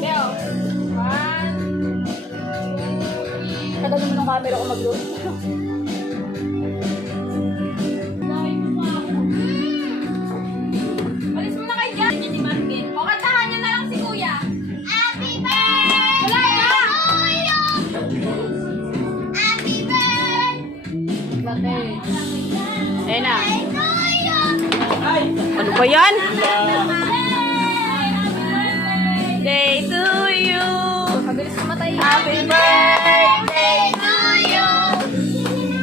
Leo. 1. Tagal naman ng camera ko mag-load. Alis mo na kayo dyan. Yan ni Marvin. O, kantahan niyo na lang si Kuya. Happy birthday to you. Happy birthday Bakit? Ayun na. to you. Ano ba yan? Day to you. Mabilis kumatay. Happy birthday to you.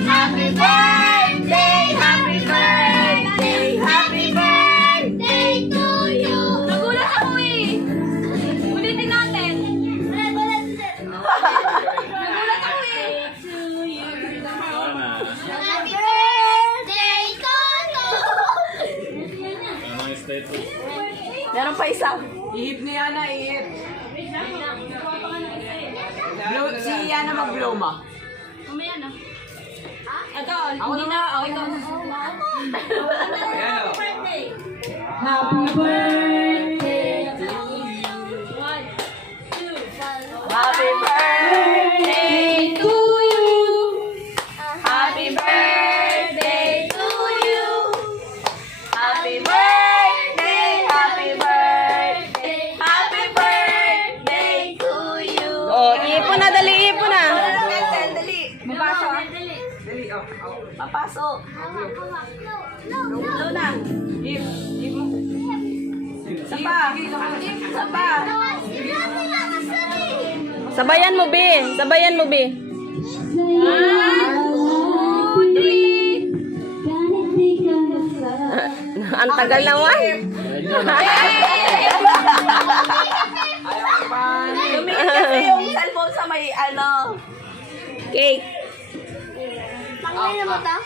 Happy birthday! Happy birthday! Happy birthday! to you. Nagulat ako eh. Ulitin natin. Nagulat ako eh. Happy birthday to you. Meron pa isa. Ihip ni Yana, ihip. Blow, si Yana mag-blow ma. Mamaya na. Ito, Ako hindi na. na. Ikaw na. Ayan o. Happy birthday to you. 1, 2, Happy birthday to you. Happy birthday to you. Happy birthday, happy birthday, happy birthday to you. Oh, ipon na, dali, ipon na. Dali. Mapasok. Dali, oh. Papasok. Blow na. Ihip, ihip mo. Isa pa. Isa pa. Sabi. Sabayan mo, Bi. Sabayan mo, Bi. 1, 2, 3. Ang tagal naman. Ayaw pa. Tumingin kasi yung cellphone sa may cake. Tanggalin na mo ta?